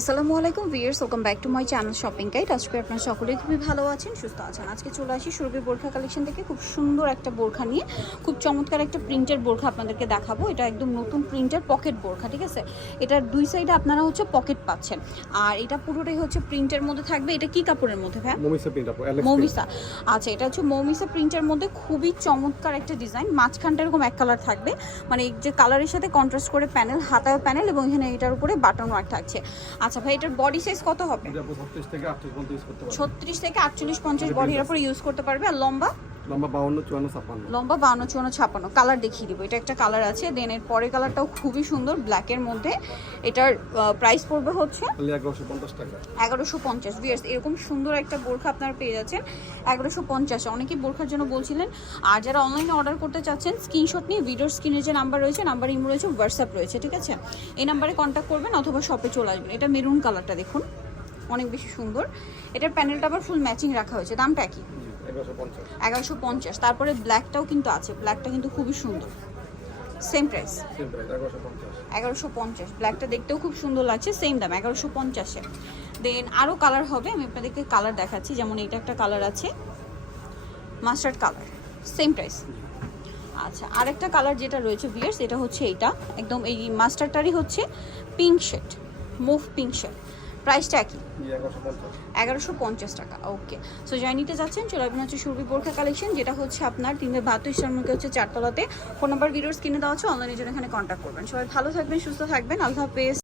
আসসালামু আলাইকুম viewers welcome back to my channel shopping guide. আজকে আপনারা সকলেই খুবই ভালো আছেন সুস্থ আছেন। আজকে চলে আসি সুরভি বোরখা কালেকশন থেকে খুব সুন্দর একটা বোরখা নিয়ে। খুব চমৎকার একটা প্রিন্টের বোরখা আপনাদেরকে দেখাবো। এটা একদম নতুন প্রিন্টের পকেট বোরখা ঠিক আছে? এটার দুই সাইডে আপনারা হচ্ছে পকেট পাচ্ছেন। আর এটা পুরোটাই হচ্ছে প্রিন্টের মধ্যে থাকবে। এটা কি কাপড়ের মধ্যে ভাই মমিসা প্রিন্ট আপু অ্যালেক্স মৌমিসা। আচ্ছা এটা হচ্ছে মৌমিসা প্রিন্টের মধ্যে খুবই চমৎকার একটা ডিজাইন। মাঝখানটা এরকম এক কালার থাকবে। মানে এই যে কালারের সাথে কন্ট্রাস্ট করে প্যানেল হাতায় প্যানেল এবং এখানে এটার উপরে বাটন ওয়ার্ক থাকছে। আচ্ছা ভাই এটার বডি সাইজ কত হবে? 36 থেকে 38 পর্যন্ত ইউজ করতে পারবে। ছত্রিশ থেকে আটচল্লিশ পঞ্চাশ বডির উপর ইউজ করতে পারবে আর লম্বা? লম্বা 52 54 56 লম্বা বাউন্ন চুয়ান্ন ছাপান্ন কালার দেখিয়ে দিব। এটা একটা কালার আছে। দেন এর পরের কালারটাও খুবই সুন্দর। মধ্যে এটার প্রাইস পড়বে হচ্ছে 1150 টাকা। এরকম সুন্দর একটা বোরখা আপনারা পেয়ে যাচ্ছেন। এগারোশো পঞ্চাশ। অনেকেই বোরখার জন্য বলছিলেন আর যারা অনলাইনে অর্ডার করতে চাচ্ছেন স্ক্রিনশট নিয়ে ভিডিওর স্ক্রিনে যে নাম্বার রয়েছে নাম্বার ইমো রয়েছে হোয়াটসঅ্যাপ রয়েছে ঠিক আছে? এই নাম্বারে কন্ট্যাক্ট করবেন অথবা শপে চলে আসবেন। এটা মেরুন কালারটা দেখুন। অনেক বেশি সুন্দর। এটার প্যানেলটা আবার ফুল ম্যাচিং রাখা হয়েছে। দামটা কি 1150 এগারোশো পঞ্চাশ। তারপরে ব্ল্যাকটাও কিন্তু আছে ব্ল্যাকটা কিন্তু খুবই সুন্দর। সেম প্রাইস সেম প্রাইস 1150 এগারোশো পঞ্চাশ ব্ল্যাকটা দেখতেও খুব সুন্দর লাগছে সেম দাম এগারোশো পঞ্চাশে। দেন আরও কালার হবে আমি আপনাদেরকে কালার দেখাচ্ছি যেমন এটা একটা কালার আছে মাস্টার্ড কালার সেম প্রাইস আচ্ছা আরেকটা কালার যেটা রয়েছে ভিয়ার্স এটা হচ্ছে এইটা একদম এই মাস্টারটারই হচ্ছে pink shade mauve pink shade প্রাইসটা একই এগারোশো পঞ্চাশ। টাকা ওকে। সো যাই নিতে যাচ্ছেন চলে আসবেন হচ্ছে সুরভি বোরখা কালেকশন যেটা হচ্ছে আপনার তিনবে বাহাত্তর সম্মুখে হচ্ছে চারতলাতে। ফোন নাম্বার ভিডিওর কিনে দেওয়া হচ্ছে অনলাইনের জন্য এখানে কন্ট্যাক্ট করবেন। সবাই ভালো থাকবেন সুস্থ থাকবেন আল্লাহ হাফেজ।